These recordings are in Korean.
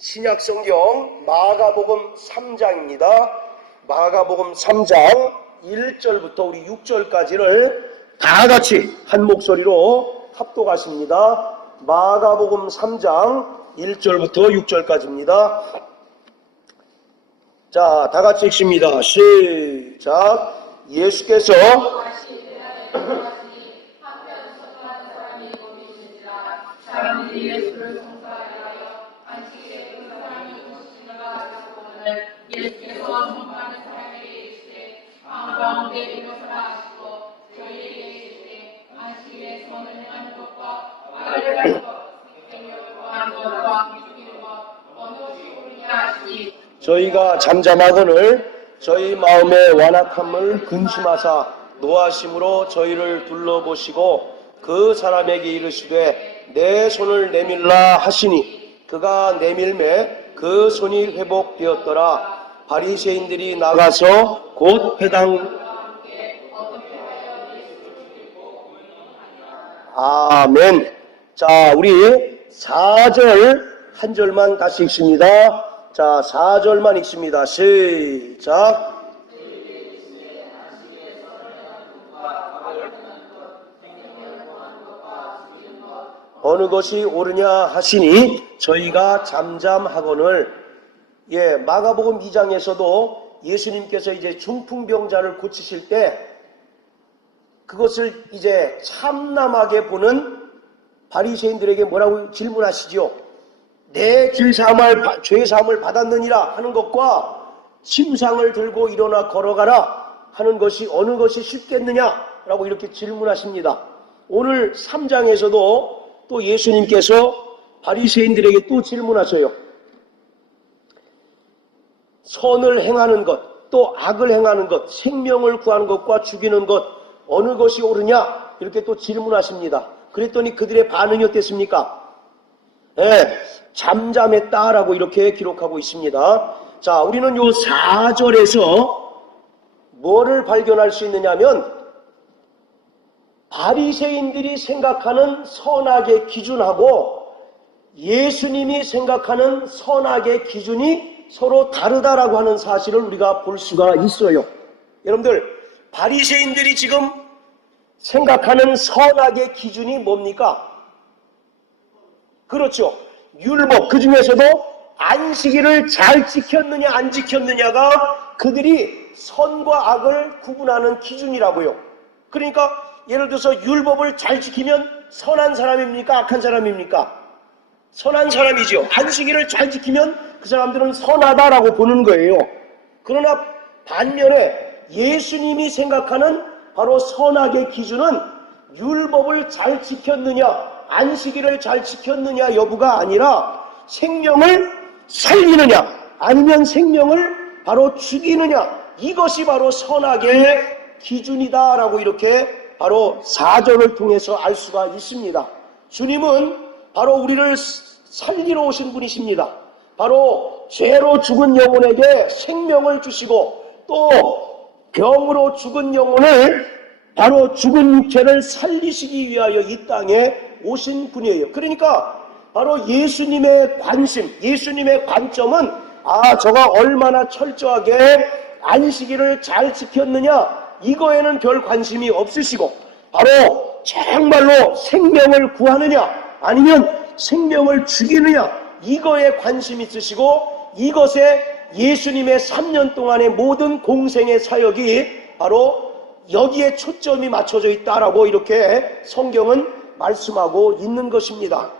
신약성경 마가복음 3장입니다. 마가복음 3장 1절부터 우리 6절까지를 다 같이 한 목소리로 합독하십니다. 마가복음 3장 1절부터 6절까지입니다. 자, 다 같이 읽습니다. 시작. 예수께서 사람들이 예수를 송사하여 안식일에 그 사람이 오시니가 보거늘 예수께서 성가하는 사람에게 이르시되 가운데 일어서라 하시고 저희에게 이르시되 안식일에 선을 행하는 것과 말을 하는 것 생명을 구하는 것과 죽이는 것 어느 것이 옳으냐 하시니 저희가 잠잠하거늘 저희 마음의 완악함을 근심하사 노하심으로 저희를 둘러보시고 그 사람에게 이르시되 내 손을 내밀라 하시니 그가 내밀매 그 손이 회복되었더라. 바리새인들이 나가서 곧 회당 아멘. 자, 우리 4절 한 절만 다시 읽습니다. 자, 4절만 읽습니다. 시작. 어느 것이 옳으냐 하시니 저희가 잠잠하거늘. 마가복음 2장에서도 예수님께서 이제 중풍병자를 고치실 때 그것을 이제 참남하게 보는 바리새인들에게 뭐라고 질문하시죠? 내 죄사함을 받았느니라 하는 것과 침상을 들고 일어나 걸어가라 하는 것이 어느 것이 쉽겠느냐라고 이렇게 질문하십니다. 오늘 3장에서도 또 예수님께서 바리새인들에게 또 질문하셔요. 선을 행하는 것, 또 악을 행하는 것, 생명을 구하는 것과 죽이는 것 어느 것이 옳으냐 이렇게 또 질문하십니다. 그랬더니 그들의 반응이 어땠습니까? 잠잠했다라고 이렇게 기록하고 있습니다. 자, 우리는 요 4절에서 뭐를 발견할 수 있느냐면 바리새인들이 생각하는 선악의 기준하고 예수님이 생각하는 선악의 기준이 서로 다르다라고 하는 사실을 우리가 볼 수가 있어요. 여러분들, 바리새인들이 지금 생각하는 선악의 기준이 뭡니까? 그렇죠. 율법, 그 중에서도 안식일을 잘 지켰느냐 안 지켰느냐가 그들이 선과 악을 구분하는 기준이라고요. 그러니까 예를 들어서 율법을 잘 지키면 선한 사람입니까? 악한 사람입니까? 선한 사람이죠. 안식일을 잘 지키면 그 사람들은 선하다라고 보는 거예요. 그러나 반면에 예수님이 생각하는 바로 선악의 기준은 율법을 잘 지켰느냐 안식일을 잘 지켰느냐 여부가 아니라 생명을 살리느냐 아니면 생명을 바로 죽이느냐 이것이 바로 선악의 기준이다라고 이렇게 바로 4절을 통해서 알 수가 있습니다. 주님은 바로 우리를 살리러 오신 분이십니다. 바로 죄로 죽은 영혼에게 생명을 주시고 또 병으로 죽은 영혼을 바로 죽은 육체를 살리시기 위하여 이 땅에 오신 분이에요. 그러니까 바로 예수님의 관심, 예수님의 관점은 저가 얼마나 철저하게 안식일을 잘 지켰느냐 이거에는 별 관심이 없으시고 바로 정말로 생명을 구하느냐 아니면 생명을 죽이느냐 이거에 관심이 있으시고 이것에 예수님의 3년 동안의 모든 공생의 사역이 바로 여기에 초점이 맞춰져 있다라고 이렇게 성경은 말씀하고 있는 것입니다.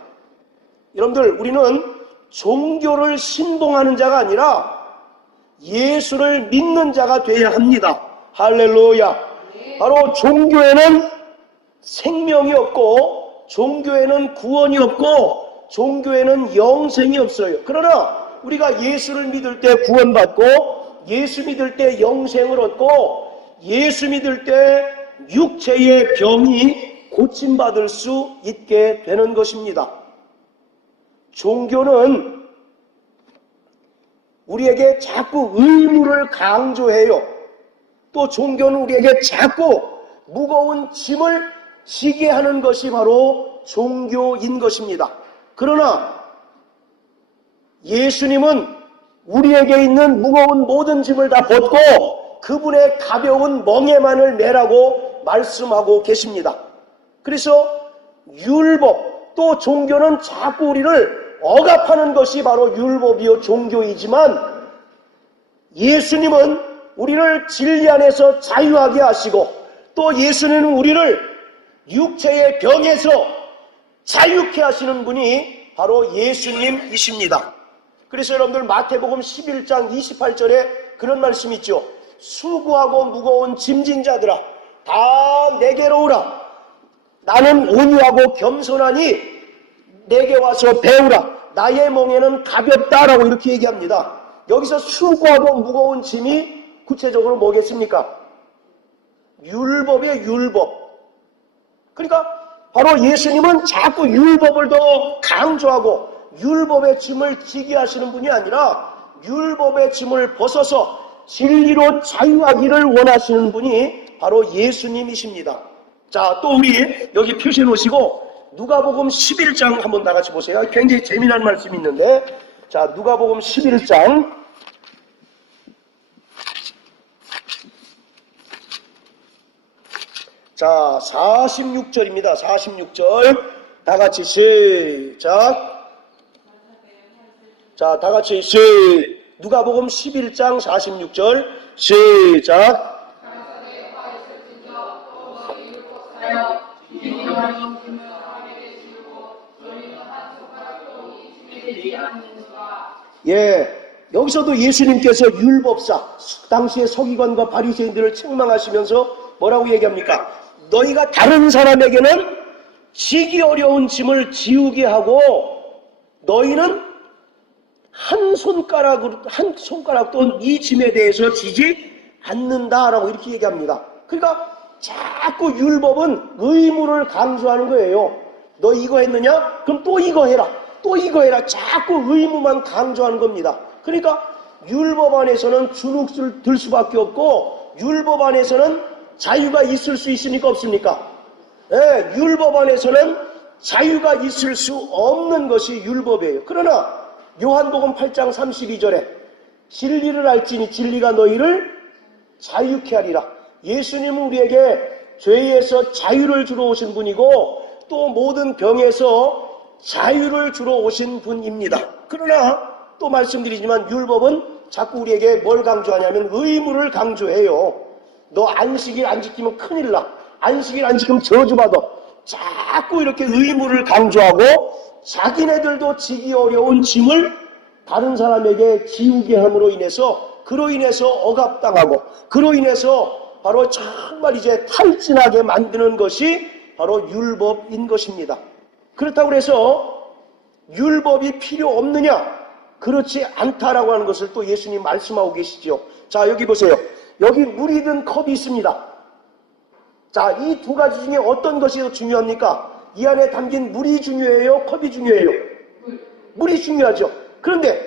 여러분들, 우리는 종교를 신봉하는 자가 아니라 예수를 믿는 자가 되어야 합니다. 할렐루야. 바로 종교에는 생명이 없고 종교에는 구원이 없고 종교에는 영생이 없어요. 그러나 우리가 예수를 믿을 때 구원받고 예수 믿을 때 영생을 얻고 예수 믿을 때 육체의 병이 고침받을 수 있게 되는 것입니다. 종교는 우리에게 자꾸 의무를 강조해요. 또 종교는 우리에게 자꾸 무거운 짐을 지게 하는 것이 바로 종교인 것입니다. 그러나 예수님은 우리에게 있는 무거운 모든 짐을 다 벗고 그분의 가벼운 멍에만을 매라고 말씀하고 계십니다. 그래서 율법 또 종교는 자꾸 우리를 억압하는 것이 바로 율법이요 종교이지만 예수님은 우리를 진리 안에서 자유하게 하시고 또 예수님은 우리를 육체의 병에서 자유케 하시는 분이 바로 예수님이십니다. 그래서 여러분들 마태복음 11장 28절에 그런 말씀이 있죠. 수고하고 무거운 짐진 자들아 다 내게로 오라. 나는 온유하고 겸손하니 내게 와서 배우라. 나의 멍에는 가볍다라고 이렇게 얘기합니다. 여기서 수고하고 무거운 짐이 구체적으로 뭐겠습니까? 율법의 율법. 그러니까 바로 예수님은 자꾸 율법을 더 강조하고 율법의 짐을 지게 하시는 분이 아니라 율법의 짐을 벗어서 진리로 자유하기를 원하시는 분이 바로 예수님이십니다. 자, 또 우리 여기 표시해 놓으시고 누가복음 11장 한번 다 같이 보세요. 굉장히 재미난 말씀이 있는데 자, 누가복음 11장 자, 46절입니다. 46절 다 같이 시작. 자, 다 같이 누가복음 11장 46절 시작. 예, 여기서도 예수님께서 율법사, 당시의 서기관과 바리새인들을 책망하시면서 뭐라고 얘기합니까? 너희가 다른 사람에게는 지기 어려운 짐을 지우게 하고 너희는 한 손가락도 이 짐에 대해서 지지 않는다라고 이렇게 얘기합니다. 그러니까 자꾸 율법은 의무를 강조하는 거예요. 너 이거 했느냐? 그럼 또 이거 해라. 또 이거 해라. 자꾸 의무만 강조하는 겁니다. 그러니까 율법 안에서는 주눅을 들 수밖에 없고 율법 안에서는 자유가 있을 수 있습니까? 없습니까? 예, 율법 안에서는 자유가 있을 수 없는 것이 율법이에요. 그러나 요한복음 8장 32절에 진리를 알지니 진리가 너희를 자유케 하리라. 예수님은 우리에게 죄에서 자유를 주러 오신 분이고 또 모든 병에서 자유를 주러 오신 분입니다. 그러나 또 말씀드리지만 율법은 자꾸 우리에게 뭘 강조하냐면 의무를 강조해요. 너 안식일 안 지키면 큰일 나. 안식일 안 지키면 저주받아. 자꾸 이렇게 의무를 강조하고 자기네들도 지기 어려운 짐을 다른 사람에게 지우게 함으로 인해서 그로 인해서 억압당하고 그로 인해서 바로 정말 이제 탈진하게 만드는 것이 바로 율법인 것입니다. 그렇다고 해서 율법이 필요 없느냐? 그렇지 않다라고 하는 것을 또 예수님 말씀하고 계시죠. 자, 여기 보세요. 여기 물이 든 컵이 있습니다. 자, 이 두 가지 중에 어떤 것이 더 중요합니까? 이 안에 담긴 물이 중요해요? 컵이 중요해요? 물이 중요하죠. 그런데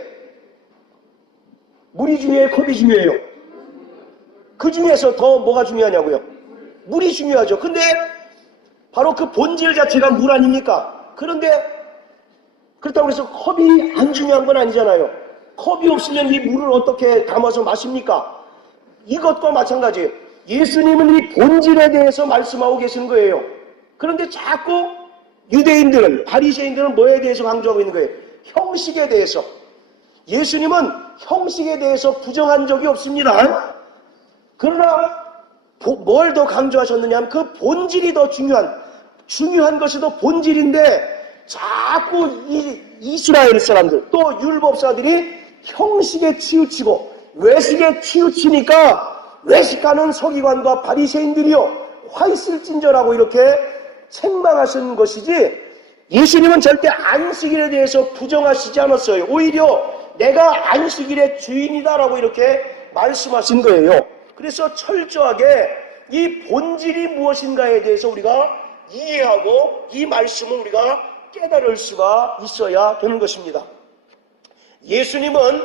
물이 중요해요? 컵이 중요해요? 그 중에서 더 뭐가 중요하냐고요? 물이 중요하죠. 근데 바로 그 본질 자체가 물 아닙니까? 그런데 그렇다고 해서 컵이 안 중요한 건 아니잖아요. 컵이 없으면 이 물을 어떻게 담아서 마십니까? 이것과 마찬가지예요. 예수님은 이 본질에 대해서 말씀하고 계시는 거예요. 그런데 자꾸 유대인들은, 바리새인들은 뭐에 대해서 강조하고 있는 거예요? 형식에 대해서. 예수님은 형식에 대해서 부정한 적이 없습니다. 그러나 뭘 더 강조하셨느냐 하면 그 본질이 더 중요한 것이 더 본질인데 자꾸 이 이스라엘 사람들 또 율법사들이 형식에 치우치고 외식에 치우치니까 외식하는 서기관과 바리새인들이요 화 있을진저라고 이렇게 책망하신 것이지 예수님은 절대 안식일에 대해서 부정하시지 않았어요. 오히려 내가 안식일의 주인이다라고 이렇게 말씀하신 거예요. 그래서 철저하게 이 본질이 무엇인가에 대해서 우리가 이해하고 이 말씀을 우리가 깨달을 수가 있어야 되는 것입니다. 예수님은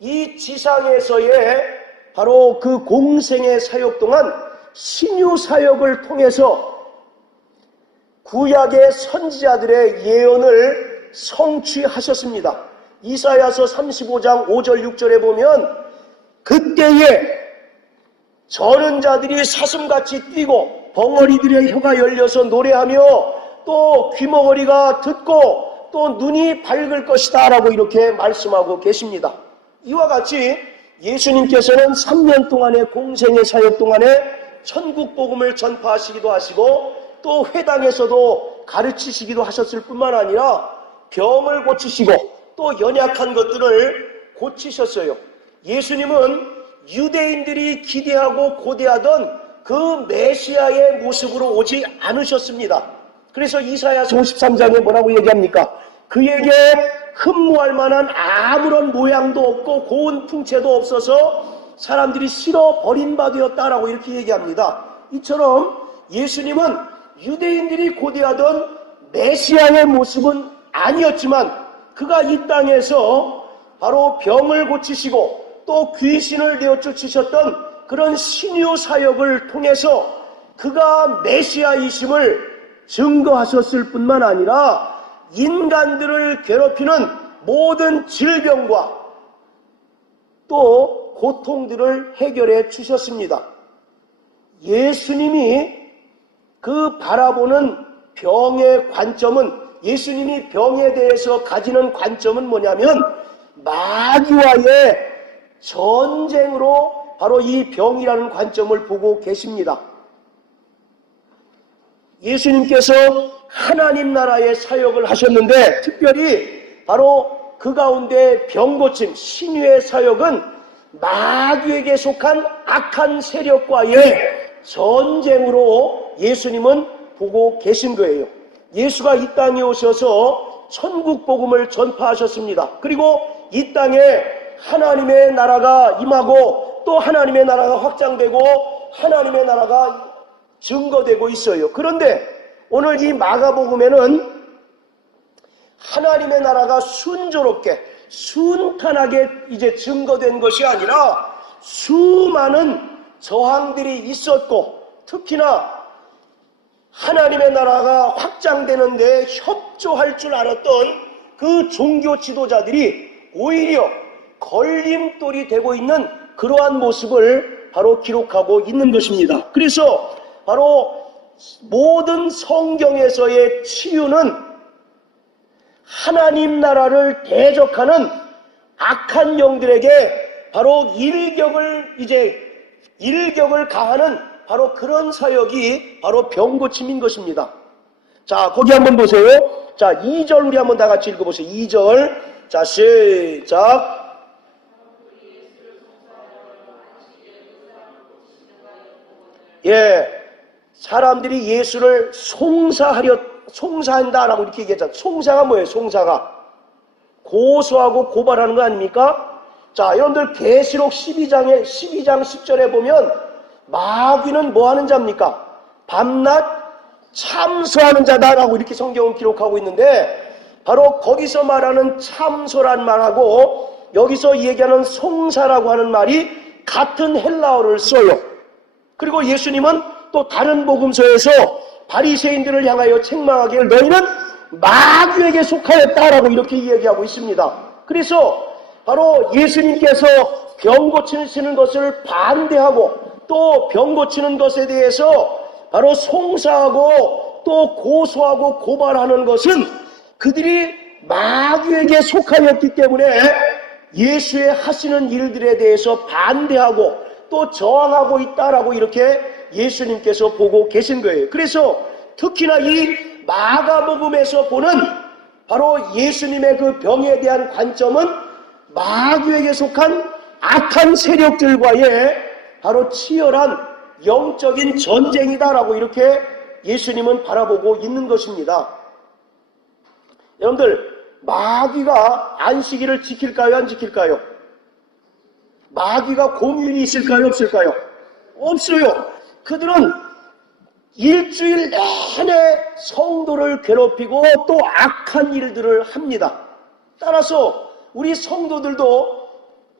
이 지상에서의 바로 그 공생의 사역 동안 신유 사역을 통해서 구약의 선지자들의 예언을 성취하셨습니다. 이사야서 35장 5절 6절에 보면 그때에 저는 자들이 사슴같이 뛰고 벙어리들의 혀가 열려서 노래하며 또 귀머거리가 듣고 또 눈이 밝을 것이다 라고 이렇게 말씀하고 계십니다. 이와 같이 예수님께서는 3년 동안의 공생의 사역 동안에 천국 복음을 전파하시기도 하시고 또 회당에서도 가르치시기도 하셨을 뿐만 아니라 병을 고치시고 또 연약한 것들을 고치셨어요. 예수님은 유대인들이 기대하고 고대하던 그 메시아의 모습으로 오지 않으셨습니다. 그래서 이사야서 53장에 뭐라고 얘기합니까? 그에게 흠모할 만한 아무런 모양도 없고 고운 풍채도 없어서 사람들이 싫어 버림받았다라고 이렇게 얘기합니다. 이처럼 예수님은 유대인들이 고대하던 메시아의 모습은 아니었지만 그가 이 땅에서 바로 병을 고치시고 또 귀신을 내어쫓으셨던 그런 신유 사역을 통해서 그가 메시아이심을 증거하셨을 뿐만 아니라 인간들을 괴롭히는 모든 질병과 또 고통들을 해결해 주셨습니다. 예수님이 그 바라보는 병의 관점은, 예수님이 병에 대해서 가지는 관점은 뭐냐면 마귀와의 전쟁으로 바로 이 병이라는 관점을 보고 계십니다. 예수님께서 하나님 나라의 사역을 하셨는데 특별히 바로 그 가운데 병고침, 신유의 사역은 마귀에게 속한 악한 세력과의 전쟁으로 예수님은 보고 계신 거예요. 예수가 이 땅에 오셔서 천국 복음을 전파하셨습니다. 그리고 이 땅에 하나님의 나라가 임하고 또 하나님의 나라가 확장되고 하나님의 나라가 증거되고 있어요. 그런데 오늘 이 마가복음에는 하나님의 나라가 순조롭게 순탄하게 이제 증거된 것이 아니라 수많은 저항들이 있었고 특히나 하나님의 나라가 확장되는 데 협조할 줄 알았던 그 종교 지도자들이 오히려 걸림돌이 되고 있는 그러한 모습을 바로 기록하고 있는 것입니다. 그래서 바로 모든 성경에서의 치유는 하나님 나라를 대적하는 악한 영들에게 바로 일격을 가하는 바로 그런 사역이 바로 병고침인 것입니다. 자, 거기 한번 보세요. 자, 2절 우리 한번 다 같이 읽어보세요. 2절. 자, 시작. 예, 사람들이 예수를 송사한다라고 이렇게 얘기했잖아요. 송사가 뭐예요? 송사가 고소하고 고발하는 거 아닙니까? 자, 여러분들 계시록 12장 10절에 보면 마귀는 뭐 하는 자입니까? 밤낮 참소하는 자다라고 이렇게 성경은 기록하고 있는데 바로 거기서 말하는 참소란 말하고 여기서 얘기하는 송사라고 하는 말이 같은 헬라어를 써요. 그리고 예수님은 또 다른 복음서에서 바리새인들을 향하여 책망하기를 너희는 마귀에게 속하였다라고 이렇게 이야기하고 있습니다. 그래서 바로 예수님께서 병 고치시는 것을 반대하고 또 병 고치는 것에 대해서 바로 송사하고 또 고소하고 고발하는 것은 그들이 마귀에게 속하였기 때문에 예수의 하시는 일들에 대해서 반대하고 또 저항하고 있다라고 이렇게 예수님께서 보고 계신 거예요. 그래서 특히나 이 마가복음에서 보는 바로 예수님의 그 병에 대한 관점은 마귀에게 속한 악한 세력들과의 바로 치열한 영적인 전쟁이다라고 이렇게 예수님은 바라보고 있는 것입니다. 여러분들, 마귀가 안식일을 지킬까요? 안 지킬까요? 마귀가 공휴일이 있을까요? 없을까요? 없어요. 그들은 일주일 내내 성도를 괴롭히고 또 악한 일들을 합니다. 따라서 우리 성도들도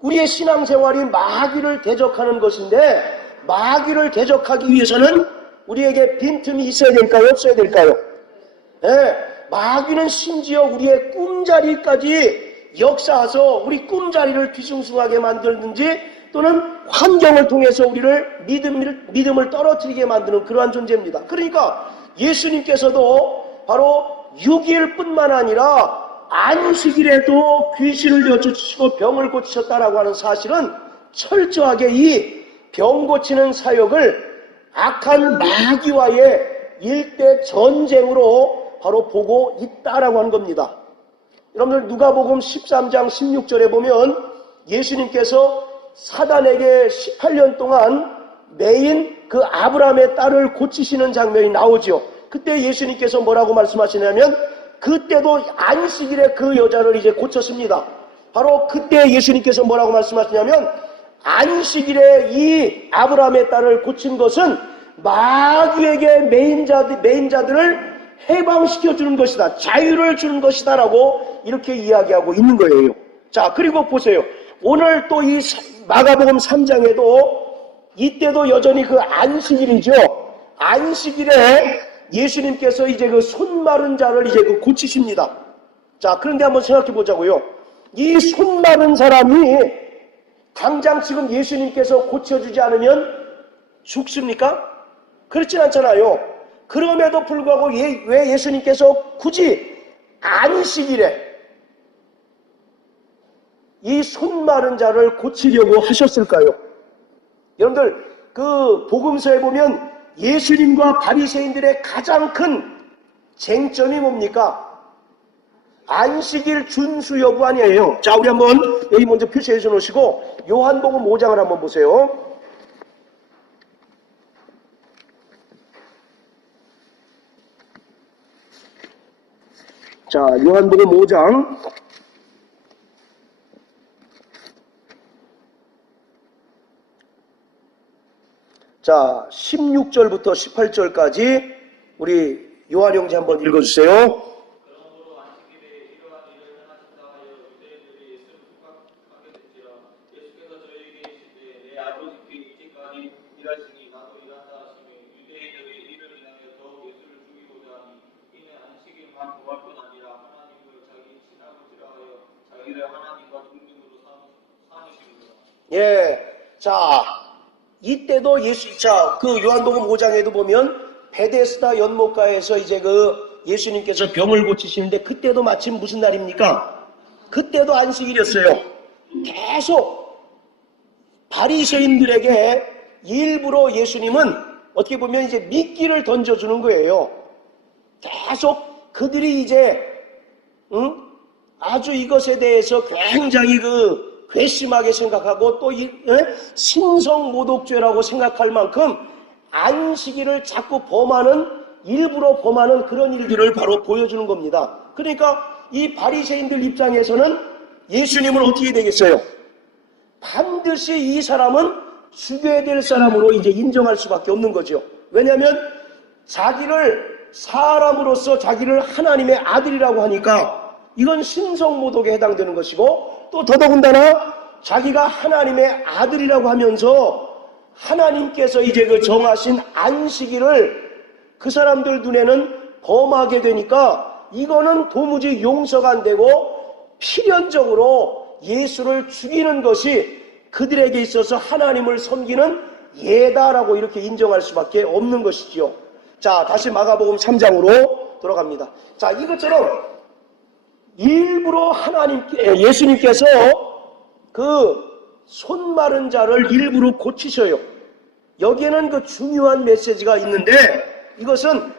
우리의 신앙생활이 마귀를 대적하는 것인데 마귀를 대적하기 위해서는 우리에게 빈틈이 있어야 될까요? 없어야 될까요? 네, 마귀는 심지어 우리의 꿈자리까지 역사해서 우리 꿈자리를 뒤숭숭하게 만들든지 또는 환경을 통해서 우리를 믿음을 떨어뜨리게 만드는 그러한 존재입니다. 그러니까 예수님께서도 바로 6일 뿐만 아니라 안식일에도 귀신을 내쫓으시고 병을 고치셨다라고 하는 사실은 철저하게 이 병 고치는 사역을 악한 마귀와의 일대 전쟁으로 바로 보고 있다라고 하는 겁니다. 여러분들 누가복음 13장 16절에 보면 예수님께서 사단에게 18년 동안 매인 그 아브라함의 딸을 고치시는 장면이 나오죠. 그때 예수님께서 뭐라고 말씀하시냐면 그때도 안식일에 그 여자를 이제 고쳤습니다. 바로 그때 예수님께서 뭐라고 말씀하시냐면 안식일에 이 아브라함의 딸을 고친 것은 마귀에게 매인자들을 해방시켜 주는 것이다. 자유를 주는 것이다. 라고 이렇게 이야기하고 있는 거예요. 자, 그리고 보세요. 오늘 또 이 마가복음 3장에도 이때도 여전히 그 안식일이죠. 안식일에 예수님께서 이제 그 손 마른 자를 이제 그 고치십니다. 자, 그런데 한번 생각해 보자고요. 이 손 마른 사람이 당장 지금 예수님께서 고쳐주지 않으면 죽습니까? 그렇진 않잖아요. 그럼에도 불구하고 왜 예수님께서 굳이 안식일에 이 손 마른 자를 고치려고 하셨을까요? 여러분들 그 복음서에 보면 예수님과 바리새인들의 가장 큰 쟁점이 뭡니까? 안식일 준수 여부 아니에요. 자, 우리 한번 여기 먼저 표시해 줘 놓으시고 요한복음 5장을 한번 보세요. 자, 요한복음 5장 자, 16절부터 18절까지 우리 요한 형제 한번 읽어주세요. 예, 자, 이때도 그 요한복음 5장에도 보면 베데스다 연못가에서 이제 그 예수님께서 병을 고치시는데 그때도 마침 무슨 날입니까? 그때도 안식일이었어요. 계속 바리새인들에게 일부러 예수님은 어떻게 보면 이제 미끼를 던져주는 거예요. 계속 그들이 이제 아주 이것에 대해서 굉장히 그 괘씸하게 생각하고 또 신성모독죄라고 생각할 만큼 안식일을 자꾸 일부러 범하는 그런 일들을 바로 보여주는 겁니다. 그러니까 이 바리새인들 입장에서는 예수님은 어떻게 되겠어요? 반드시 이 사람은 죽여야 될 사람으로 이제 인정할 수밖에 없는 거죠. 왜냐하면 사람으로서 자기를 하나님의 아들이라고 하니까 이건 신성모독에 해당되는 것이고 또 더더군다나 자기가 하나님의 아들이라고 하면서 하나님께서 이제 그 정하신 안식일을 그 사람들 눈에는 범하게 되니까 이거는 도무지 용서가 안 되고 필연적으로 예수를 죽이는 것이 그들에게 있어서 하나님을 섬기는 예다라고 이렇게 인정할 수밖에 없는 것이지요. 자, 다시 마가복음 3장으로 돌아갑니다. 자, 이것처럼 일부러 예수님께서 그 손 마른 자를 일부러 고치셔요. 여기에는 그 중요한 메시지가 있는데 이것은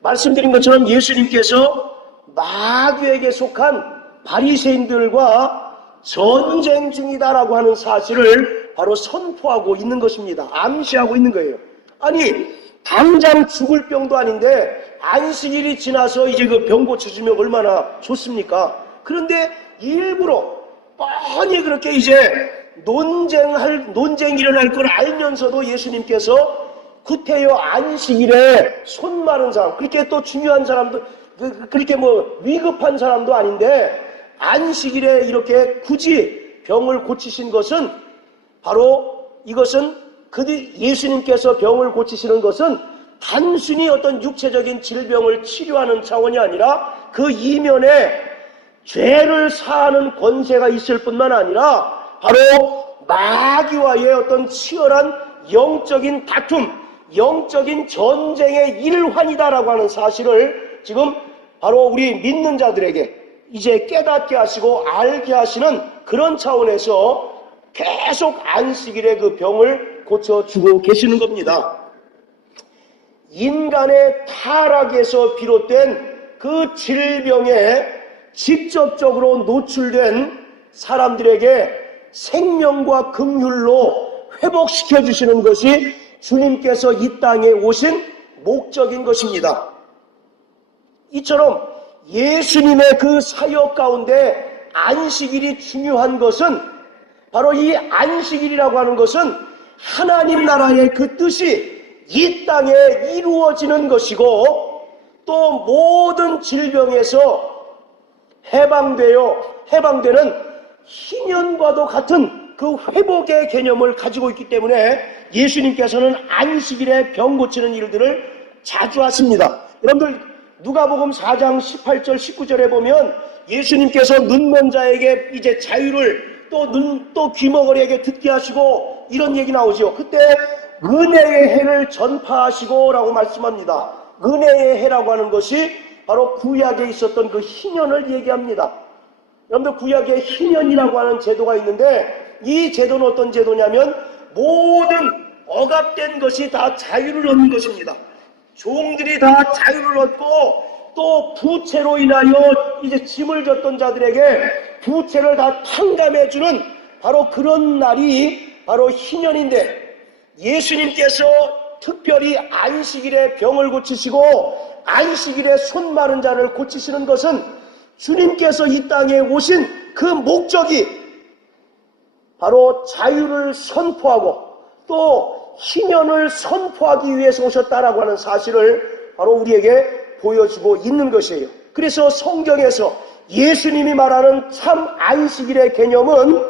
말씀드린 것처럼 예수님께서 마귀에게 속한 바리새인들과 전쟁 중이다라고 하는 사실을 바로 선포하고 있는 것입니다. 암시하고 있는 거예요. 아니 당장 죽을 병도 아닌데 안식일이 지나서 이제 그 병 고쳐주면 얼마나 좋습니까? 그런데 일부러 뻔히 그렇게 이제 논쟁이 일어날 걸 알면서도 예수님께서 구태여 안식일에 손 마른 사람, 그렇게 또 중요한 사람도, 그렇게 뭐 위급한 사람도 아닌데 안식일에 이렇게 굳이 병을 고치신 것은 바로 이것은 예수님께서 병을 고치시는 것은 단순히 어떤 육체적인 질병을 치료하는 차원이 아니라 그 이면에 죄를 사하는 권세가 있을 뿐만 아니라 바로 마귀와의 어떤 치열한 영적인 다툼, 영적인 전쟁의 일환이다라고 하는 사실을 지금 바로 우리 믿는 자들에게 이제 깨닫게 하시고 알게 하시는 그런 차원에서 계속 안식일의 그 병을 고쳐주고 계시는 겁니다. 인간의 타락에서 비롯된 그 질병에 직접적으로 노출된 사람들에게 생명과 긍휼로 회복시켜 주시는 것이 주님께서 이 땅에 오신 목적인 것입니다. 이처럼 예수님의 그 사역 가운데 안식일이 중요한 것은 바로 이 안식일이라고 하는 것은 하나님 나라의 그 뜻이 이 땅에 이루어지는 것이고 또 모든 질병에서 해방되는 희년과도 같은 그 회복의 개념을 가지고 있기 때문에 예수님께서는 안식일에 병 고치는 일들을 자주 하십니다. 여러분들 누가복음 4장 18절 19절에 보면 예수님께서 눈먼 자에게 이제 자유를 또 귀머거리에게 듣게 하시고 이런 얘기 나오죠. 그때 은혜의 해를 전파하시고 라고 말씀합니다. 은혜의 해라고 하는 것이 바로 구약에 있었던 그 희년을 얘기합니다. 여러분들 구약에 희년이라고 하는 제도가 있는데 이 제도는 어떤 제도냐면 모든 억압된 것이 다 자유를 얻는 것입니다. 종들이 다 자유를 얻고 또 부채로 인하여 이제 짐을 졌던 자들에게 부채를 다 탕감해주는 바로 그런 날이 바로 희년인데 예수님께서 특별히 안식일에 병을 고치시고 안식일에 손 마른 자를 고치시는 것은 주님께서 이 땅에 오신 그 목적이 바로 자유를 선포하고 또 희년을 선포하기 위해서 오셨다라고 하는 사실을 바로 우리에게 보여주고 있는 것이에요. 그래서 성경에서 예수님이 말하는 참 안식일의 개념은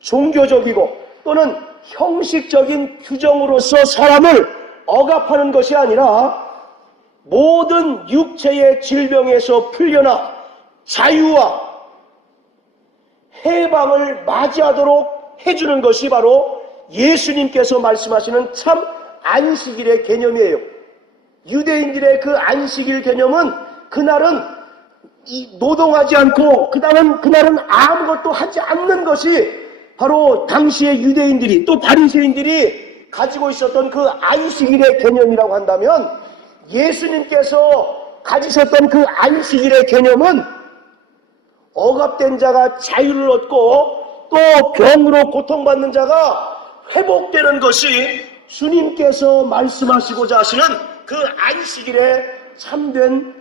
종교적이고 또는 형식적인 규정으로서 사람을 억압하는 것이 아니라 모든 육체의 질병에서 풀려나 자유와 해방을 맞이하도록 해주는 것이 바로 예수님께서 말씀하시는 참 안식일의 개념이에요. 유대인들의 그 안식일 개념은 그날은 노동하지 않고 그날은 아무것도 하지 않는 것이 바로 당시의 유대인들이 또 바리새인들이 가지고 있었던 그 안식일의 개념이라고 한다면 예수님께서 가지셨던 그 안식일의 개념은 억압된 자가 자유를 얻고 또 병으로 고통받는 자가 회복되는 것이 주님께서 말씀하시고자 하시는 그 안식일의 참된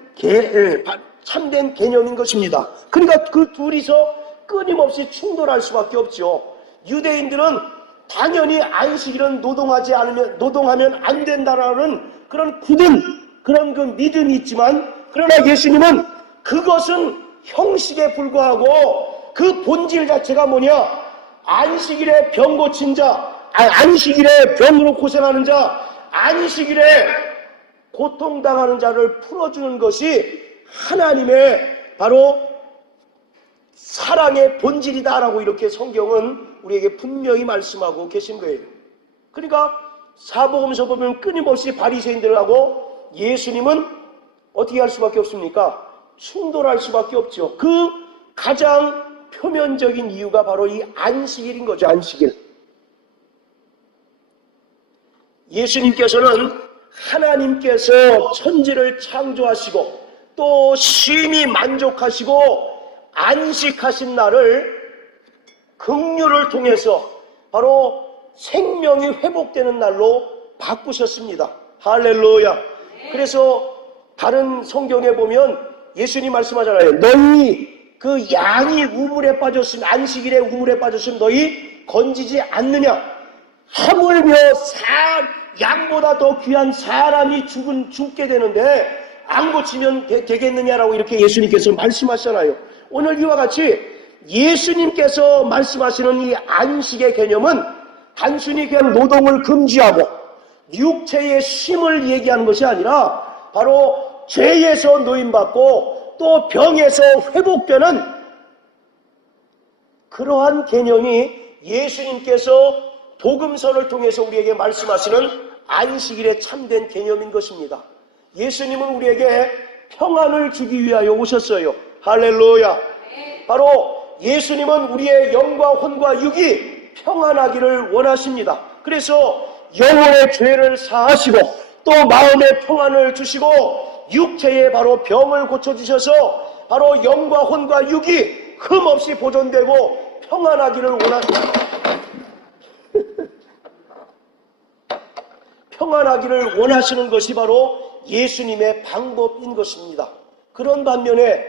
개념인 것입니다. 그러니까 그 둘이서 끊임없이 충돌할 수밖에 없죠. 유대인들은 당연히 안식일은 노동하면 안 된다라는 그런 굳은 그런 그 믿음이 있지만 그러나 예수님은 그것은 형식에 불과하고 그 본질 자체가 뭐냐? 안식일에 병 고친 자, 안식일에 병으로 고생하는 자, 안식일에 고통당하는 자를 풀어주는 것이 하나님의 바로 사랑의 본질이다라고 이렇게 성경은 우리에게 분명히 말씀하고 계신 거예요. 그러니까 사복음서 보면 끊임없이 바리새인들하고 예수님은 어떻게 할 수밖에 없습니까? 충돌할 수밖에 없죠. 그 가장 표면적인 이유가 바로 이 안식일인 거죠. 안식일. 예수님께서는 하나님께서 천지를 창조하시고 또 심히 만족하시고 안식하신 날을 긍휼을 통해서 바로 생명이 회복되는 날로 바꾸셨습니다. 할렐루야. 그래서 다른 성경에 보면 예수님 말씀하잖아요. 너희 그 양이 우물에 빠졌으면 안식일에 우물에 빠졌으면 너희 건지지 않느냐. 하물며 양보다 더 귀한 사람이 죽게 되는데 안 고치면 되겠느냐라고 이렇게 예수님께서 말씀하시잖아요. 오늘 이와 같이 예수님께서 말씀하시는 이 안식의 개념은 단순히 그냥 노동을 금지하고 육체의 힘을 얘기하는 것이 아니라 바로 죄에서 노임받고 또 병에서 회복되는 그러한 개념이 예수님께서 복음서를 통해서 우리에게 말씀하시는 안식일의 참된 개념인 것입니다. 예수님은 우리에게 평안을 주기 위하여 오셨어요. 할렐루야. 바로 예수님은 우리의 영과 혼과 육이 평안하기를 원하십니다. 그래서 영혼의 죄를 사하시고 또 마음의 평안을 주시고 육체의 바로 병을 고쳐주셔서 바로 영과 혼과 육이 흠없이 보존되고 평안하기를 평안하기를 원하시는 것이 바로 예수님의 방법인 것입니다. 그런 반면에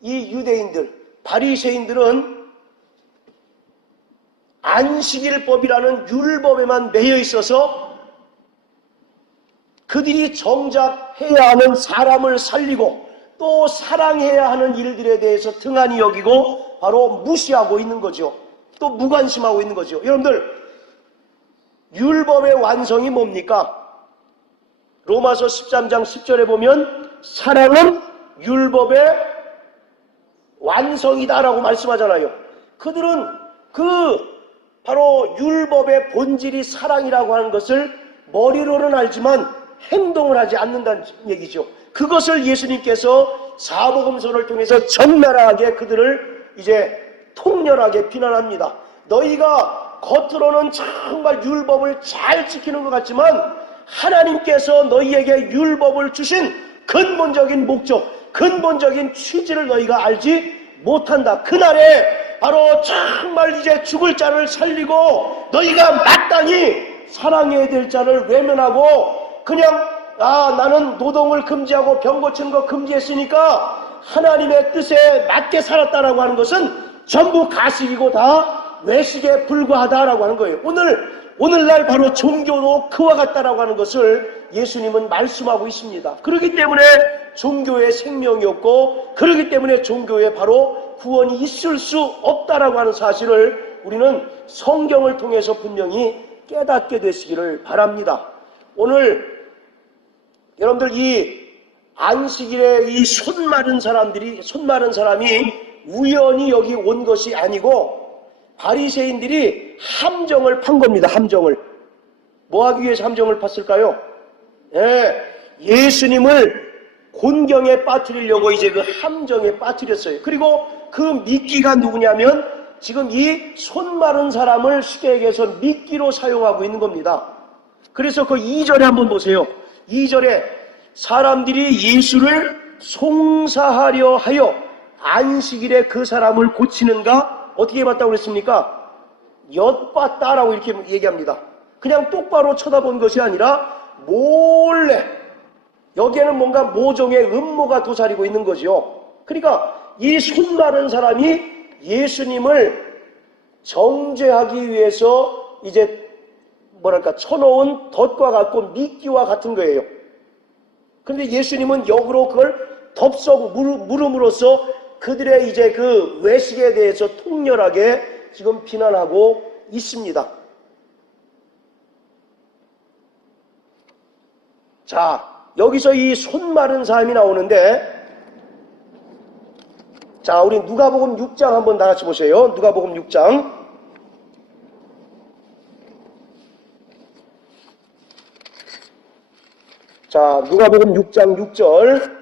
이 유대인들, 바리새인들은 안식일법이라는 율법에만 매여 있어서 그들이 정작 해야 하는 사람을 살리고 또 사랑해야 하는 일들에 대해서 등한히 여기고 바로 무시하고 있는 거죠. 또 무관심하고 있는 거죠. 여러분들, 율법의 완성이 뭡니까? 로마서 13장 10절에 보면 사랑은 율법의 완성이다라고 말씀하잖아요. 그들은 바로 율법의 본질이 사랑이라고 하는 것을 머리로는 알지만 행동을 하지 않는다는 얘기죠. 그것을 예수님께서 사복음서를 통해서 적나라하게 그들을 이제 통렬하게 비난합니다. 너희가 겉으로는 정말 율법을 잘 지키는 것 같지만 하나님께서 너희에게 율법을 주신 근본적인 목적, 근본적인 취지를 너희가 알지 못한다. 그날에 바로 정말 이제 죽을 자를 살리고 너희가 마땅히 사랑해야 될 자를 외면하고 그냥 나는 노동을 금지하고 병 고치는 거 금지했으니까 하나님의 뜻에 맞게 살았다라고 하는 것은 전부 가식이고 다 외식에 불과하다라고 하는 거예요. 오늘날 바로 종교도 그와 같다라고 하는 것을 예수님은 말씀하고 있습니다. 그렇기 때문에 종교에 생명이 없고 그렇기 때문에 종교에 바로 구원이 있을 수 없다라고 하는 사실을 우리는 성경을 통해서 분명히 깨닫게 되시기를 바랍니다. 오늘 여러분들 이 안식일에 이 손 마른 사람이 우연히 여기 온 것이 아니고 바리새인들이 함정을 판 겁니다. 함정을. 뭐 하기 위해서 함정을 팠을까요? 예수님을 곤경에 빠뜨리려고 이제 그 함정에 빠뜨렸어요. 그리고 그 미끼가 누구냐면 지금 이 손 마른 사람을 쉽게 얘기해서 미끼로 사용하고 있는 겁니다. 그래서 그 2절에 한번 보세요. 2절에 사람들이 예수를 송사하려 하여 안식일에 그 사람을 고치는가? 어떻게 봤다고 그랬습니까? 엿봤다라고 이렇게 얘기합니다. 그냥 똑바로 쳐다본 것이 아니라 몰래, 여기에는 뭔가 모종의 음모가 도사리고 있는 거죠. 그러니까 이 손 마른 사람이 예수님을 정죄하기 위해서 이제 쳐놓은 덫과 같고 미끼와 같은 거예요. 그런데 예수님은 역으로 그걸 덥석 물음으로써 그들의 이제 그 외식에 대해서 통렬하게 지금 비난하고 있습니다. 자, 여기서 이 손 마른 사람이 나오는데, 자, 우리 누가복음 6장 한번 다 같이 보세요. 누가복음 6장. 자, 누가복음 6장 6절.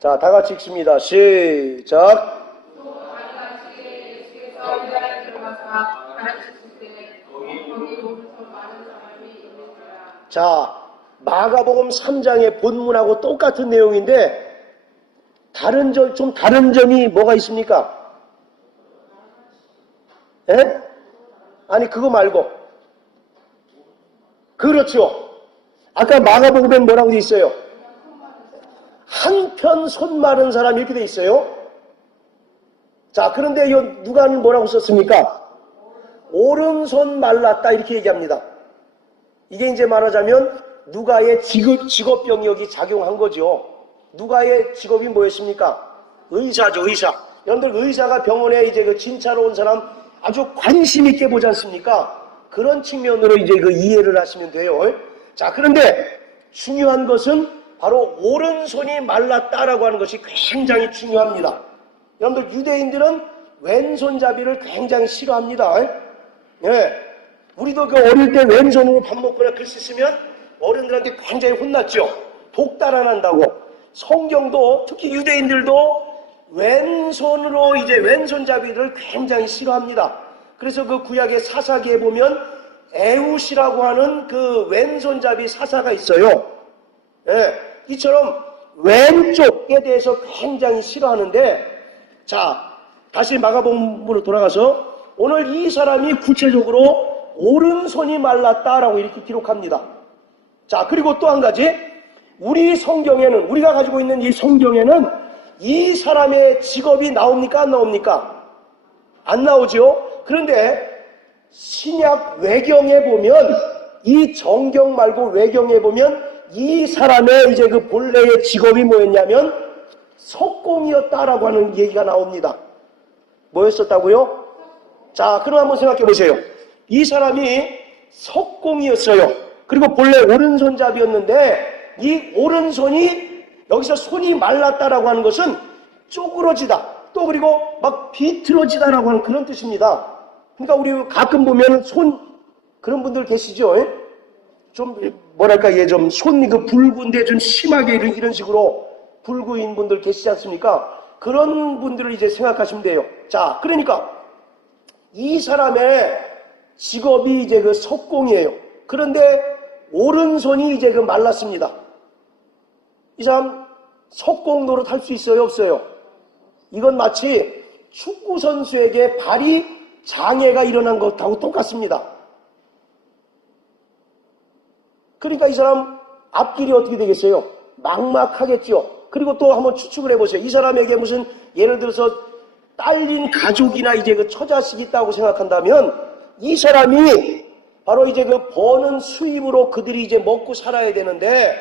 자, 다 같이 읽습니다. 시작. 자, 마가복음 3장의 본문하고 똑같은 내용인데 좀 다른 점이 뭐가 있습니까? 에? 아니, 그거 말고. 그렇죠. 아까 마가복음엔 뭐라고 돼 있어요? 한편 손 마른 사람 이렇게 돼 있어요. 자, 그런데 누가는 뭐라고 썼습니까? 오른손 말랐다 이렇게 얘기합니다. 이게 이제 말하자면 누가의 직업병력이 작용한 거죠. 누가의 직업이 뭐였습니까? 의사죠, 의사. 여러분들 의사가 병원에 이제 그 진찰로 온 사람 아주 관심 있게 보지 않습니까? 그런 측면으로 이제 그 이해를 하시면 돼요. 자, 그런데 중요한 것은 바로 오른손이 말랐다라고 하는 것이 굉장히 중요합니다. 여러분들, 유대인들은 왼손잡이를 굉장히 싫어합니다. 예. 우리도 그 어릴 때 왼손으로 밥 먹거나 글씨 쓰면 어른들한테 굉장히 혼났죠. 독달아난다고. 성경도 특히 유대인들도 왼손으로 이제 왼손잡이를 굉장히 싫어합니다. 그래서 그 구약의 사사기에 보면 에훗이라고 하는 그 왼손잡이 사사가 있어요. 예, 이처럼 왼쪽에 대해서 굉장히 싫어하는데, 자, 다시 마가복음으로 돌아가서 오늘 이 사람이 구체적으로 오른손이 말랐다라고 이렇게 기록합니다. 자, 그리고 또 한 가지, 우리 성경에는, 우리가 가지고 있는 이 성경에는 이 사람의 직업이 나옵니까? 안 나옵니까? 안 나오죠? 그런데 신약 외경에 보면, 이 정경 말고 외경에 보면 이 사람의 이제 그 본래의 직업이 뭐였냐면 석공이었다라고 하는 얘기가 나옵니다. 뭐였었다고요? 자, 그럼 한번 생각해 보세요. 이 사람이 석공이었어요. 그리고 본래 오른손잡이였는데 이 오른손이 여기서 손이 말랐다라고 하는 것은 쪼그러지다. 또 그리고 막 비틀어지다라고 하는 그런 뜻입니다. 그러니까 우리 가끔 보면 그런 분들 계시죠? 좀 뭐랄까, 좀 손이 그 붉은데 좀 심하게 이런 식으로 붉은 분들 계시지 않습니까? 그런 분들을 이제 생각하시면 돼요. 자, 그러니까 이 사람의 직업이 이제 그 석공이에요. 그런데 오른손이 이제 그 말랐습니다. 이 사람 석공 노릇 할 수 있어요, 없어요? 이건 마치 축구 선수에게 발이 장애가 일어난 것하고 똑같습니다. 그러니까 이 사람 앞길이 어떻게 되겠어요? 막막하겠죠. 그리고 또 한번 추측을 해보세요. 이 사람에게 무슨 예를 들어서 딸린 가족이나 이제 그 처자식이 있다고 생각한다면 이 사람이 바로 이제 그 버는 수입으로 그들이 이제 먹고 살아야 되는데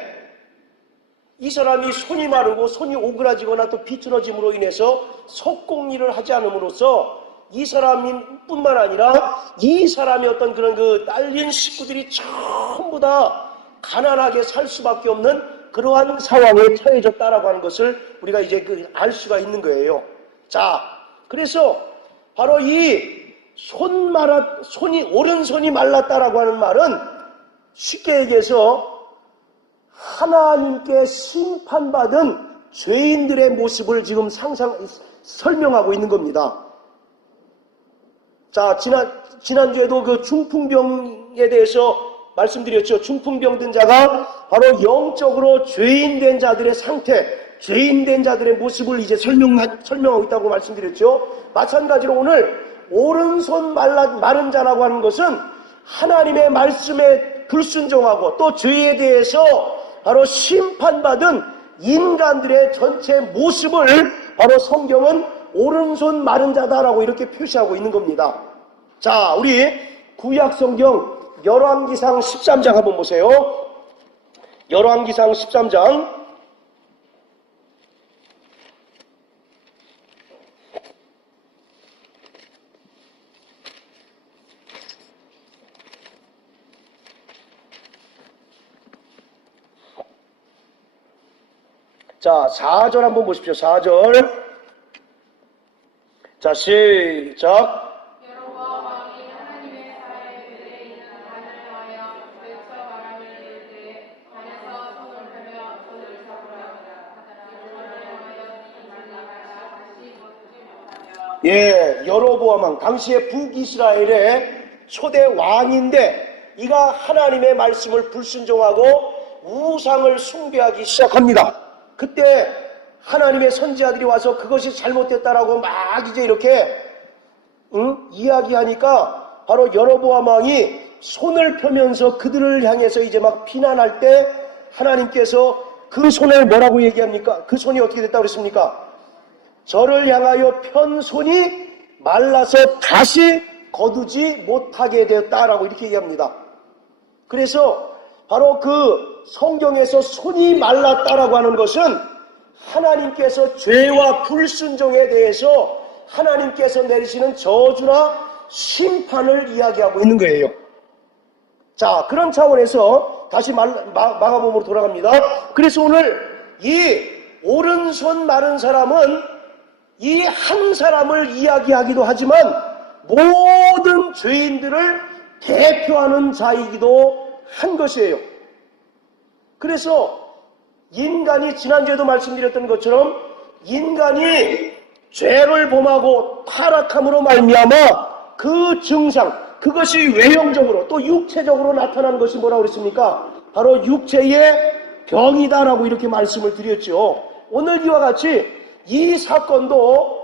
이 사람이 손이 마르고 손이 오그라지거나 또 비틀어짐으로 인해서 석공일을 하지 않음으로써 이 사람뿐만 아니라 이 사람의 어떤 그런 그 딸린 식구들이 전부 다 가난하게 살 수밖에 없는 그러한 상황에 처해졌다라고 하는 것을 우리가 이제 알 수가 있는 거예요. 자, 그래서 바로 이 오른손이 말랐다라고 하는 말은 쉽게 얘기해서 하나님께 심판받은 죄인들의 모습을 지금 설명하고 있는 겁니다. 자, 지난주에도 그 중풍병에 대해서 말씀드렸죠. 중풍병 든 자가 바로 영적으로 죄인된 자들의 상태, 죄인된 자들의 모습을 이제 설명하고 있다고 말씀드렸죠. 마찬가지로 오늘 오른손 마른 자라고 하는 것은 하나님의 말씀에 불순종하고 또 죄에 대해서 바로 심판받은 인간들의 전체 모습을 바로 성경은 오른손 마른 자다라고 이렇게 표시하고 있는 겁니다. 자, 우리 구약성경 열왕기상 13장 한번 보세요. 열왕기상 13장. 자, 4절 한번 보십시오. 4절. 자, 시작. 여호와 왕이 하나님의 사에 그들에 있는 단을 하여 외쳐 바람을 낼 때에 단에서 손을 펴며 저들을 잡으라 하더라. 저들을 하여 이 말라가 다시 걷지 못하며. 예, 여로보암 왕, 당시의 북이스라엘의 초대 왕인데 이가 하나님의 말씀을 불순종하고 우상을 숭배하기 시작합니다. 그때 하나님의 선지자들이 와서 그것이 잘못됐다라고 막 이제 이렇게 이야기하니까 바로 여로보암 왕이 손을 펴면서 그들을 향해서 이제 막 비난할 때 하나님께서 그 손을 뭐라고 얘기합니까? 그 손이 어떻게 됐다고 그랬습니까? 저를 향하여 편 손이 말라서 다시 거두지 못하게 되었다라고 이렇게 얘기합니다. 그래서 바로 그 성경에서 손이 말랐다라고 하는 것은 하나님께서 죄와 불순종에 대해서 하나님께서 내리시는 저주나 심판을 이야기하고 있는 거예요. 자, 그런 차원에서 다시 마가복음으로 돌아갑니다. 그래서 오늘 이 오른손 마른 사람은 이 한 사람을 이야기하기도 하지만 모든 죄인들을 대표하는 자이기도 한 것이에요. 그래서 인간이 지난주에도 말씀드렸던 것처럼 인간이 죄를 범하고 타락함으로 말미암아 그 증상, 그것이 외형적으로 또 육체적으로 나타나는 것이 뭐라고 그랬습니까? 바로 육체의 병이다라고 이렇게 말씀을 드렸죠. 오늘 이와 같이 이 사건도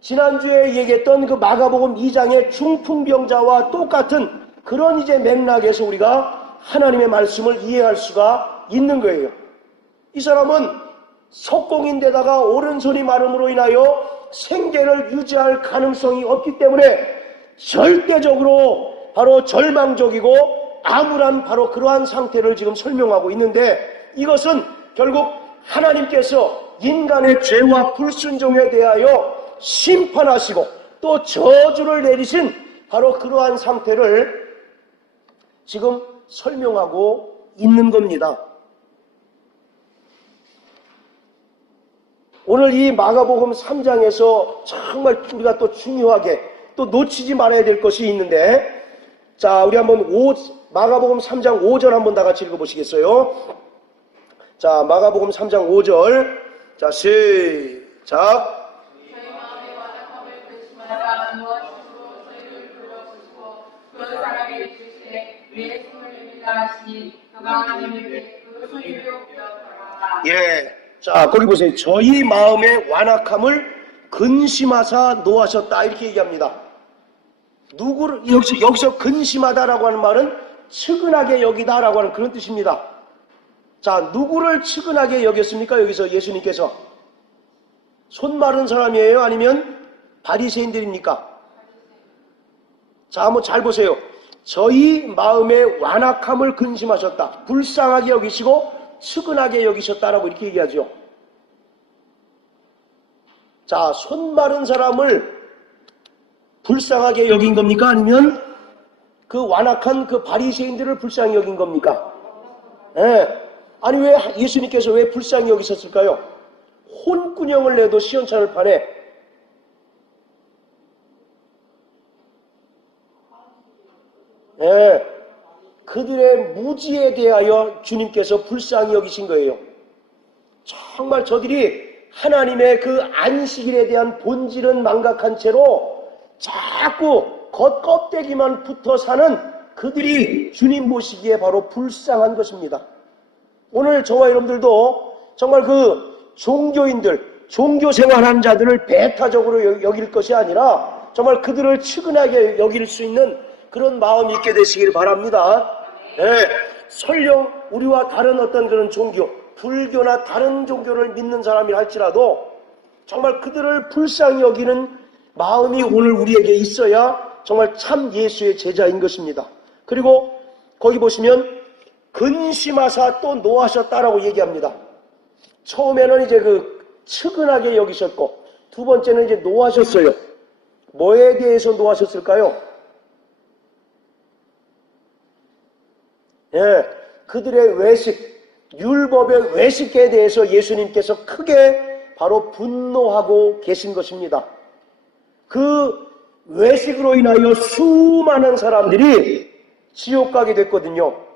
지난주에 얘기했던 그 마가복음 2장의 중풍병자와 똑같은 그런 이제 맥락에서 우리가 하나님의 말씀을 이해할 수가 있는 거예요. 이 사람은 석공인데다가 오른손이 마름으로 인하여 생계를 유지할 가능성이 없기 때문에 절대적으로 바로 절망적이고 암울한 바로 그러한 상태를 지금 설명하고 있는데, 이것은 결국 하나님께서 인간의 죄와 불순종에 대하여 심판하시고 또 저주를 내리신 바로 그러한 상태를 지금 설명하고 있는 겁니다. 오늘 이 마가복음 3장에서 정말 우리가 또 중요하게 또 놓치지 말아야 될 것이 있는데, 자, 우리 한번 마가복음 3장 5절 한번 다 같이 읽어보시겠어요? 자, 마가복음 3장 5절. 자, 시작. 저희 마음의 완악함을 근심하자 무엇으로 저희를 불러주시고 그 사람에게 주시되 예수님을 믿는다 하시니 그가 하나님에게 그 소유를 기억하라. 예. 자, 거기 보세요. 저희 마음의 완악함을 근심하사 노하셨다, 이렇게 얘기합니다. 누구를, 여기서 근심하다라고 하는 말은 측은하게 여기다라고 하는 그런 뜻입니다. 자, 누구를 측은하게 여겼습니까? 여기서 예수님께서 손 마른 사람이에요? 아니면 바리새인들입니까? 자, 한번 잘 보세요. 저희 마음의 완악함을 근심하셨다, 불쌍하게 여기시고 측은하게 여기셨다라고 이렇게 얘기하죠. 자, 손 마른 사람을 불쌍하게 여긴 겁니까? 아니면 그 완악한 그 바리새인들을 불쌍히 여긴 겁니까? 예. 아니, 왜 예수님께서 왜 불쌍히 여기셨을까요? 혼꾸녕을 내도 시원찮을 판에 예, 그들의 무지에 대하여 주님께서 불쌍히 여기신 거예요. 정말 저들이 하나님의 그 안식일에 대한 본질은 망각한 채로 자꾸 겉껍데기만 붙어 사는 그들이 주님 보시기에 바로 불쌍한 것입니다. 오늘 저와 여러분들도 정말 그 종교인들, 종교 생활하는 자들을 배타적으로 여길 것이 아니라 정말 그들을 측은하게 여길 수 있는 그런 마음이 있게 되시길 바랍니다. 네, 설령 우리와 다른 어떤 그런 종교, 불교나 다른 종교를 믿는 사람이 할지라도 정말 그들을 불쌍히 여기는 마음이 오늘 우리에게 있어야 정말 참 예수의 제자인 것입니다. 그리고 거기 보시면 근심하사 또 노하셨다라고 얘기합니다. 처음에는 이제 그 측은하게 여기셨고, 두 번째는 이제 노하셨어요. 뭐에 대해서 노하셨을까요? 예, 그들의 외식, 율법의 외식에 대해서 예수님께서 크게 바로 분노하고 계신 것입니다. 그 외식으로 인하여 수많은 사람들이 지옥 가게 됐거든요.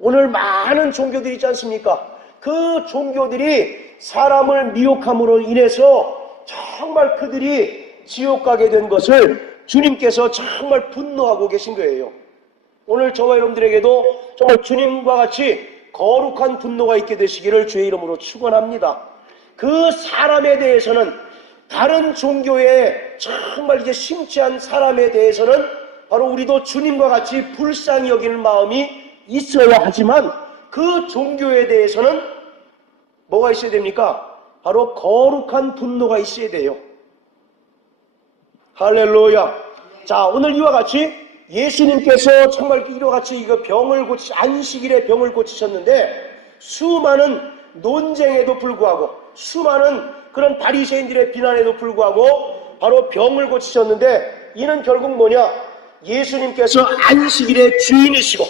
오늘 많은 종교들이 있지 않습니까? 그 종교들이 사람을 미혹함으로 인해서 정말 그들이 지옥 가게 된 것을 주님께서 정말 분노하고 계신 거예요. 오늘 저와 여러분들에게도 정말 주님과 같이 거룩한 분노가 있게 되시기를 주의 이름으로 축원합니다. 그 사람에 대해서는, 다른 종교에 정말 이제 심취한 사람에 대해서는 바로 우리도 주님과 같이 불쌍히 여기는 마음이 있어야 하지만, 그 종교에 대해서는 뭐가 있어야 됩니까? 바로 거룩한 분노가 있어야 돼요. 할렐루야. 자, 오늘 이와 같이 예수님께서 정말 이와 같이 이거 안식일에 병을 고치셨는데, 수많은 논쟁에도 불구하고, 수많은 그런 바리새인들의 비난에도 불구하고 바로 병을 고치셨는데, 이는 결국 뭐냐? 예수님께서 안식일의 주인이시고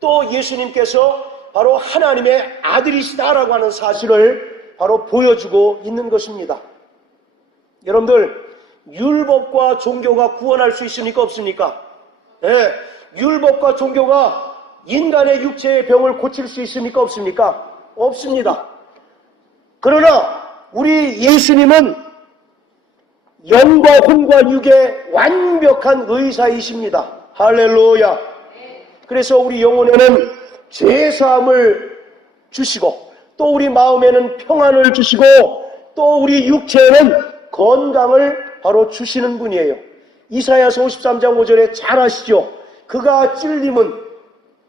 또 예수님께서 바로 하나님의 아들이시다라고 하는 사실을 바로 보여주고 있는 것입니다. 여러분들, 율법과 종교가 구원할 수 있습니까? 없습니까? 예, 율법과 종교가 인간의 육체의 병을 고칠 수 있습니까? 없습니까? 없습니다. 그러나 우리 예수님은 영과 혼과 육의 완벽한 의사이십니다. 할렐루야. 그래서 우리 영혼에는 죄사함을 주시고 또 우리 마음에는 평안을 주시고 또 우리 육체에는 건강을 바로 주시는 분이에요. 이사야서 53장 5절에 잘 아시죠? 그가 찔림은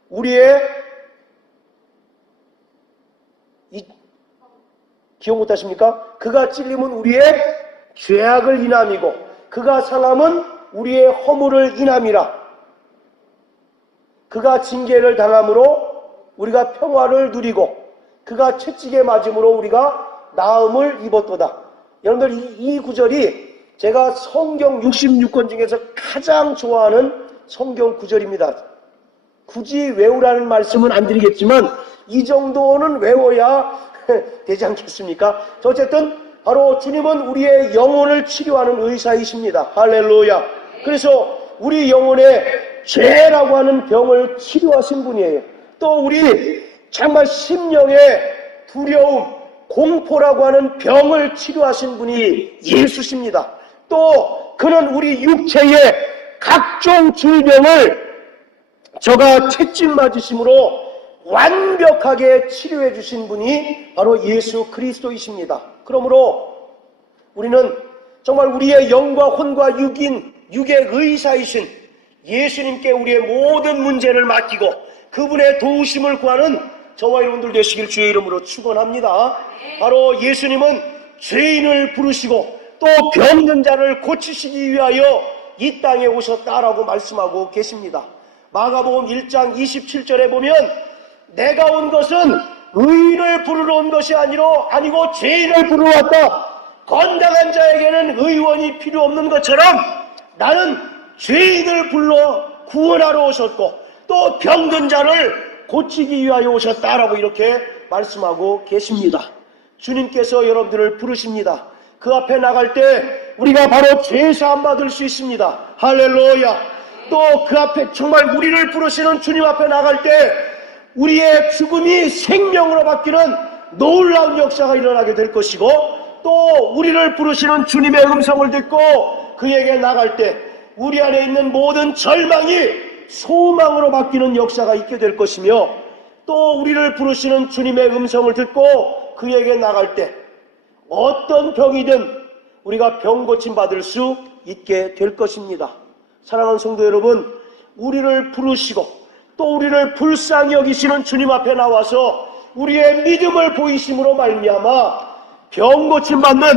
우리의 기억 못하십니까? 그가 찔림은 우리의 죄악을 인함이고 그가 상함은 우리의 허물을 인함이라. 그가 징계를 당함으로 우리가 평화를 누리고 그가 채찍에 맞음으로 우리가 나음을 입었도다. 여러분들, 이 구절이 제가 성경 66권 중에서 가장 좋아하는 성경 구절입니다. 굳이 외우라는 말씀은 안 드리겠지만 이 정도는 외워야 되지 않겠습니까? 어쨌든 바로 주님은 우리의 영혼을 치료하는 의사이십니다. 할렐루야. 그래서 우리 영혼의 죄라고 하는 병을 치료하신 분이에요. 또 우리 정말 심령의 두려움, 공포라고 하는 병을 치료하신 분이 예수십니다. 또 그는 우리 육체의 각종 질병을 저가 채찍 맞으심으로 완벽하게 치료해 주신 분이 바로 예수 그리스도이십니다. 그러므로 우리는 정말 우리의 영과 혼과 육의 의사이신 예수님께 우리의 모든 문제를 맡기고 그분의 도우심을 구하는 저와 여러분들 되시길 주의 이름으로 축원합니다. 바로 예수님은 죄인을 부르시고 또 병든 자를 고치시기 위하여 이 땅에 오셨다라고 말씀하고 계십니다. 마가복음 1장 27절에 보면 내가 온 것은 의인을 부르러 온 것이 아니고 죄인을 부르러 왔다. 건강한 자에게는 의원이 필요 없는 것처럼 나는 죄인을 불러 구원하러 오셨고 또 병든 자를 고치기 위하여 오셨다라고 이렇게 말씀하고 계십니다. 주님께서 여러분들을 부르십니다. 그 앞에 나갈 때 우리가 바로 죄사함 받을 수 있습니다. 할렐루야. 또 그 앞에 정말 우리를 부르시는 주님 앞에 나갈 때 우리의 죽음이 생명으로 바뀌는 놀라운 역사가 일어나게 될 것이고 또 우리를 부르시는 주님의 음성을 듣고 그에게 나갈 때 우리 안에 있는 모든 절망이 소망으로 바뀌는 역사가 있게 될 것이며 또 우리를 부르시는 주님의 음성을 듣고 그에게 나갈 때 어떤 병이든 우리가 병 고침 받을 수 있게 될 것입니다. 사랑하는 성도 여러분, 우리를 부르시고 또 우리를 불쌍히 여기시는 주님 앞에 나와서 우리의 믿음을 보이심으로 말미암아 병 고침 받는